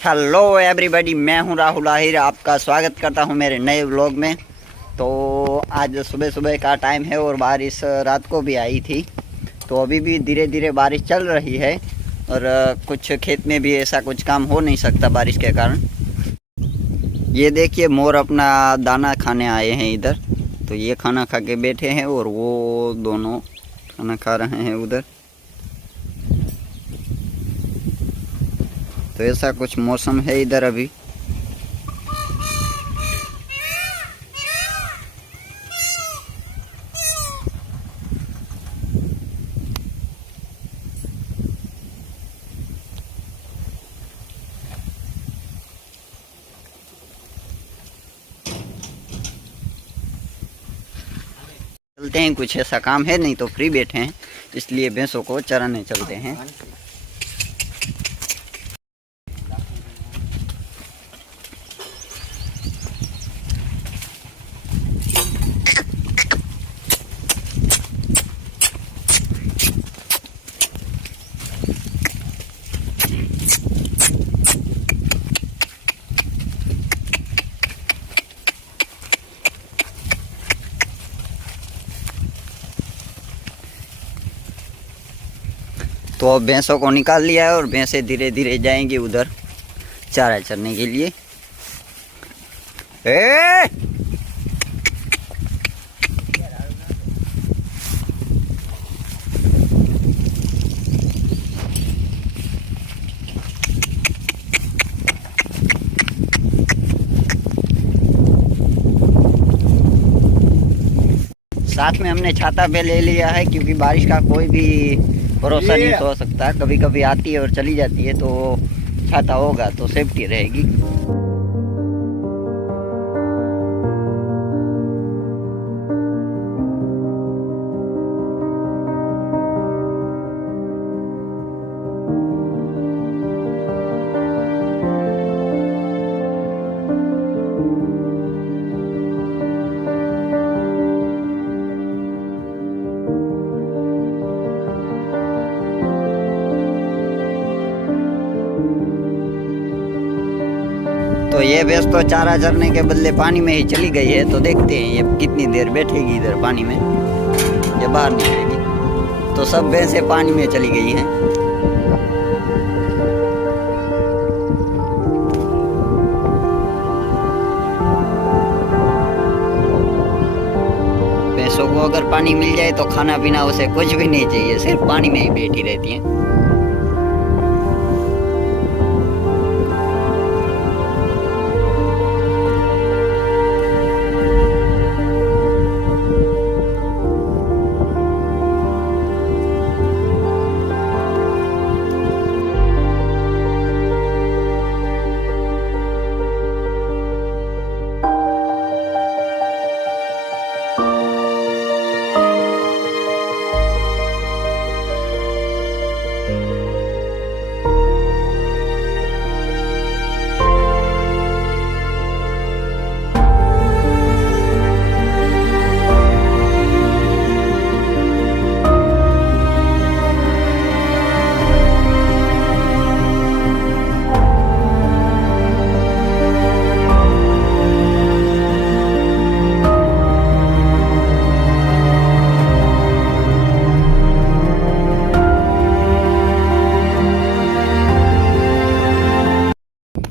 Hello everybody, मैं हूं राहुल आहिर। आपका स्वागत करता हूं मेरे नए व्लॉग में। तो आज सुबह सुबह का टाइम है और बारिश रात को भी आई थी, तो अभी भी धीरे धीरे बारिश चल रही है। और कुछ खेत में भी ऐसा कुछ काम हो नहीं सकता बारिश के कारण। ये देखिए, मोर अपना दाना खाने आए हैं इधर। तो ये खाना खा के बैठे हैं और वो दोनों खाना खा रहे हैं उधर। तो ऐसा कुछ मौसम है इधर अभी। चलते हैं, कुछ ऐसा काम है नहीं तो फ्री बैठे हैं, इसलिए भैंसों को चराने चलते हैं। तो अब भैंसों को निकाल लिया है और भैंसें धीरे धीरे जाएंगी उधर चारा चरने के लिए। साथ में हमने छाता पे ले लिया है, क्योंकि बारिश का कोई भी भरोसा नहीं हो सकता, कभी कभी आती है और चली जाती है। तो छाता होगा तो सेफ्टी रहेगी। तो ये भैंस तो चारा चरने के बदले पानी में ही चली गई है। तो देखते हैं ये कितनी देर बैठेगी इधर पानी में, ये बाहर निकलेगी। तो सब भैंसें पानी में चली गई हैं। भैंसों को अगर पानी मिल जाए तो खाना पीना उसे कुछ भी नहीं चाहिए, सिर्फ पानी में ही बैठी रहती हैं।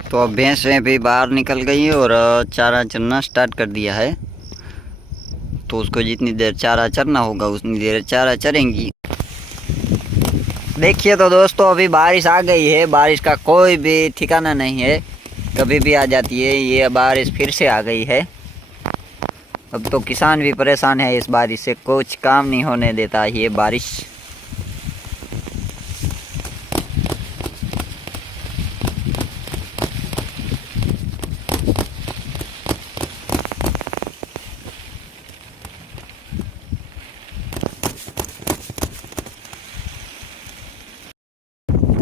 तो अब भैंसें भी बाहर निकल गई है और चारा चरना स्टार्ट कर दिया है। तो उसको जितनी देर चारा चरना होगा उतनी देर चारा चरेंगी। देखिए तो दोस्तों, अभी बारिश आ गई है। बारिश का कोई भी ठिकाना नहीं है, कभी भी आ जाती है। ये बारिश फिर से आ गई है। अब तो किसान भी परेशान है इस बारिश से, कुछ काम नहीं होने देता ये बारिश।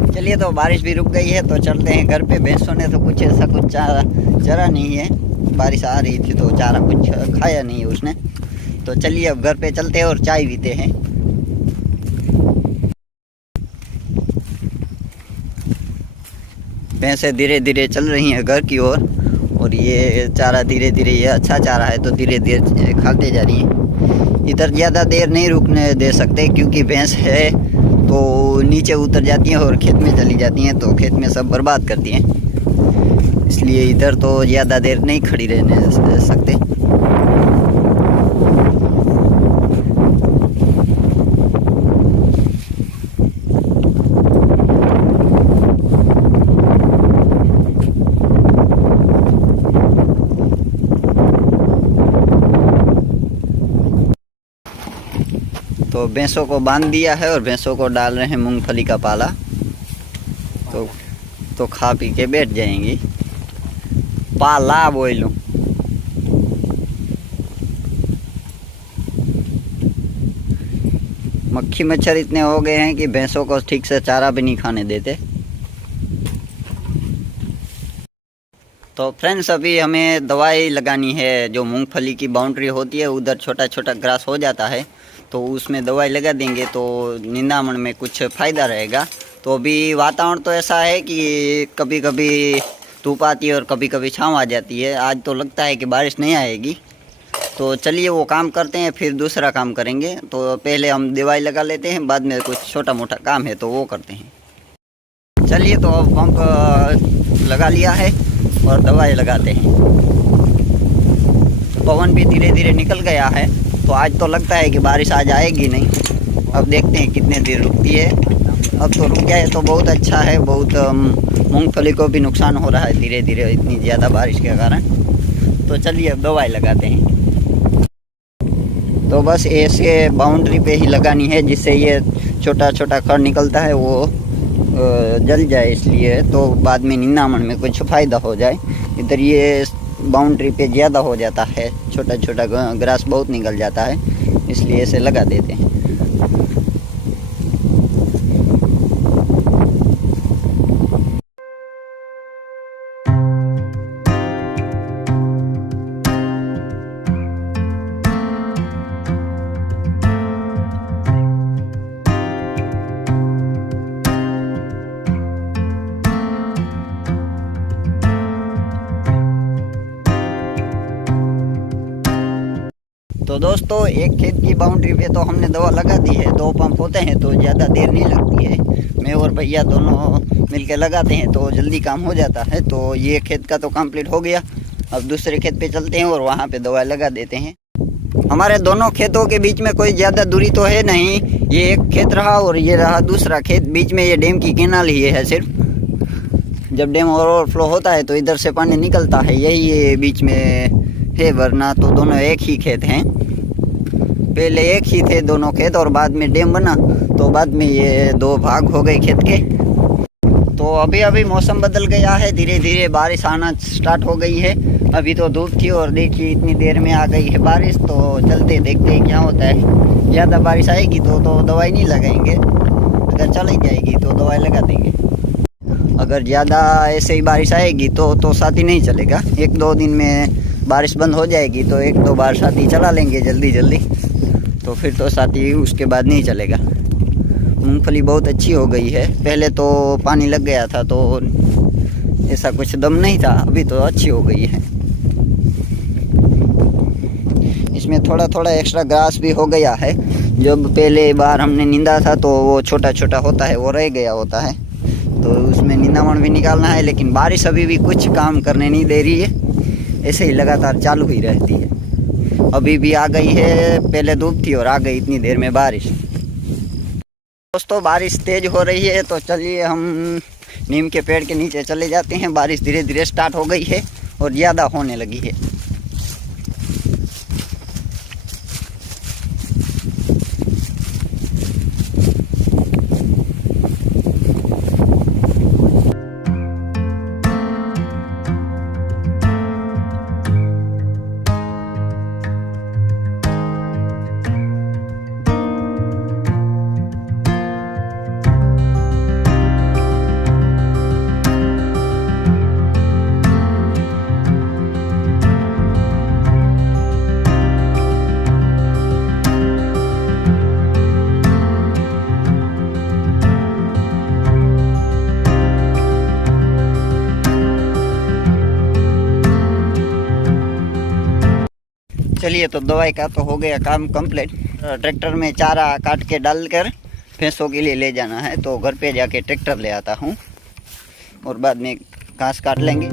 चलिए, तो बारिश भी रुक गई है तो चलते हैं घर पे। भैंसों ने तो कुछ ऐसा कुछ चारा चरा नहीं है, बारिश आ रही थी तो चारा कुछ खाया नहीं है उसने। तो चलिए अब घर पे चलते हैं और चाय पीते हैं। भैंसें धीरे धीरे चल रही हैं घर की ओर। और ये चारा धीरे धीरे, ये अच्छा चारा है तो धीरे धीरे खाते जा रही हैं। इधर ज़्यादा देर नहीं रुकने दे सकते क्योंकि भैंस है तो नीचे उतर जाती हैं और खेत में चली जाती हैं, तो खेत में सब बर्बाद करती हैं। इसलिए इधर तो ज़्यादा देर नहीं खड़ी रहने दे सकते। तो भैंसों को बांध दिया है और भैंसों को डाल रहे हैं मूंगफली का पाला, तो खा पी के बैठ जाएंगी। पाला बोलूं। मक्खी मच्छर इतने हो गए हैं कि भैंसों को ठीक से चारा भी नहीं खाने देते। तो फ्रेंड्स, अभी हमें दवाई लगानी है। जो मूंगफली की बाउंड्री होती है उधर छोटा छोटा ग्रास हो जाता है, तो उसमें दवाई लगा देंगे तो निंदामण में कुछ फ़ायदा रहेगा। तो अभी वातावरण तो ऐसा है कि कभी कभी धूप आती है और कभी कभी छाँव आ जाती है। आज तो लगता है कि बारिश नहीं आएगी, तो चलिए वो काम करते हैं, फिर दूसरा काम करेंगे। तो पहले हम दवाई लगा लेते हैं, बाद में कुछ छोटा मोटा काम है तो वो करते हैं। चलिए, तो अब पंप लगा लिया है और दवाई लगाते हैं। पवन भी धीरे धीरे निकल गया है, तो आज तो लगता है कि बारिश आज आएगी नहीं। अब देखते हैं कितने देर रुकती है। अब तो रुक जाए तो बहुत अच्छा है। बहुत मूंगफली को भी नुकसान हो रहा है धीरे धीरे इतनी ज़्यादा बारिश के कारण। तो चलिए अब दवाई लगाते हैं। तो बस ऐसे बाउंड्री पे ही लगानी है जिससे ये छोटा छोटा खड़ निकलता है वो जल जाए, इसलिए तो बाद में निंदामण में कुछ फ़ायदा हो जाए। इधर ये बाउंड्री पे ज़्यादा हो जाता है, छोटा छोटा ग्रास बहुत निकल जाता है, इसलिए इसे लगा देते हैं। तो दोस्तों, एक खेत की बाउंड्री पे तो हमने दवा लगा दी है। 2 पंप होते हैं तो ज़्यादा देर नहीं लगती है। मैं और भैया दोनों मिलकर लगाते हैं तो जल्दी काम हो जाता है। तो ये खेत का तो कंप्लीट हो गया। अब दूसरे खेत पे चलते हैं और वहाँ पे दवा लगा देते हैं। हमारे दोनों खेतों के बीच में कोई ज़्यादा दूरी तो है नहीं। ये एक खेत रहा और ये रहा दूसरा खेत। बीच में ये डैम की केनाल ही है सिर्फ। जब डैम ओवरफ्लो होता है तो इधर से पानी निकलता है, यही ये बीच में है, वरना तो दोनों एक ही खेत हैं। पहले एक ही थे दोनों खेत और बाद में डैम बना तो बाद में ये 2 भाग हो गए खेत के। तो अभी मौसम बदल गया है, धीरे धीरे बारिश आना स्टार्ट हो गई है। अभी तो धूप थी और देखिए इतनी देर में आ गई है बारिश। तो चलते देखते हैं क्या होता है। ज़्यादा बारिश आएगी तो दवाई नहीं लगाएंगे, अगर चली जाएगी तो दवाई लगा देंगे। अगर ज़्यादा ऐसे ही बारिश आएगी तो साथी नहीं चलेगा। 1-2 दिन में बारिश बंद हो जाएगी तो 1-2 बार साथी चला लेंगे जल्दी जल्दी, तो फिर तो साथी उसके बाद नहीं चलेगा। मूंगफली बहुत अच्छी हो गई है। पहले तो पानी लग गया था तो ऐसा कुछ दम नहीं था, अभी तो अच्छी हो गई है। इसमें थोड़ा थोड़ा एक्स्ट्रा घास भी हो गया है। जब पहले बार हमने नींदा था तो वो छोटा छोटा होता है, वो रह गया होता है, तो उसमें निंदामण भी निकालना है। लेकिन बारिश अभी भी कुछ काम करने नहीं दे रही है, ऐसे ही लगातार चालू ही रहती है। अभी भी आ गई है, पहले धूप थी और आ गई इतनी देर में बारिश। दोस्तों, बारिश तेज़ हो रही है तो चलिए हम नीम के पेड़ के नीचे चले जाते हैं। बारिश धीरे धीरे स्टार्ट हो गई है और ज़्यादा होने लगी है। चलिए, तो दवाई का तो हो गया काम कंप्लीट। ट्रैक्टर में चारा काट के डालकर भैंसों के लिए ले जाना है, तो घर पे जाके ट्रैक्टर ले आता हूँ और बाद में घास काट लेंगे।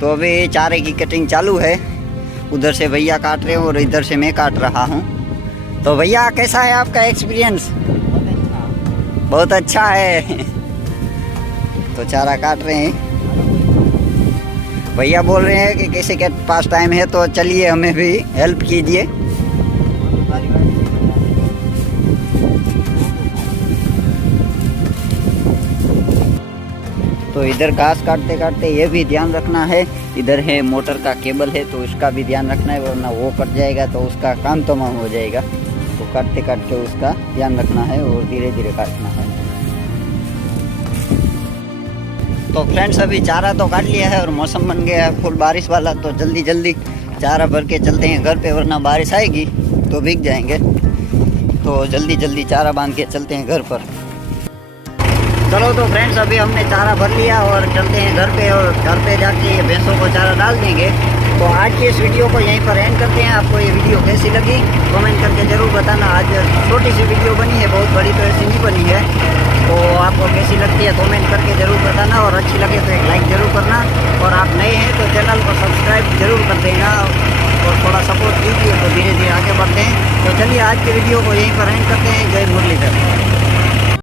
तो अभी चारे की कटिंग चालू है, उधर से भैया काट रहे हैं और इधर से मैं काट रहा हूँ। तो भैया कैसा है आपका एक्सपीरियंस? बहुत अच्छा है। तो चारा काट रहे हैं, भैया बोल रहे हैं कि किसी के पास टाइम है तो चलिए हमें भी हेल्प कीजिए। तो इधर घास काटते काटते ये भी ध्यान रखना है, इधर है मोटर का केबल है तो उसका भी ध्यान रखना है, वरना वो कट जाएगा तो उसका काम तमाम हो जाएगा। तो काटते काटते उसका ध्यान रखना है और धीरे धीरे काटना है। तो फ्रेंड्स अभी चारा तो काट लिया है और मौसम बन गया है फुल बारिश वाला, तो जल्दी जल्दी चारा भर के चलते हैं घर पे, वरना बारिश आएगी तो भीग जाएंगे। तो जल्दी जल्दी चारा बांध के चलते हैं घर पर। चलो तो फ्रेंड्स अभी हमने चारा भर लिया और चलते हैं घर पे, और घर पे जाके भैंसों को चारा डाल देंगे। तो आज की इस वीडियो को यहीं पर एंड करते हैं। आपको ये वीडियो कैसी लगी कमेंट करके ज़रूर बताना। आज छोटी सी वीडियो बनी है, बहुत बड़ी तो ऐसी नहीं बनी है। तो आपको कैसी लगती है कमेंट करके ज़रूर बताना, और अच्छी लगे तो एक लाइक ज़रूर करना, और आप नए हैं तो चैनल को सब्सक्राइब जरूर कर देना और थोड़ा सपोर्ट कीजिए, तो धीरे धीरे आगे बढ़ते हैं। तो चलिए आज की वीडियो को यहीं पर एंड करते हैं। जय मुरलीधर।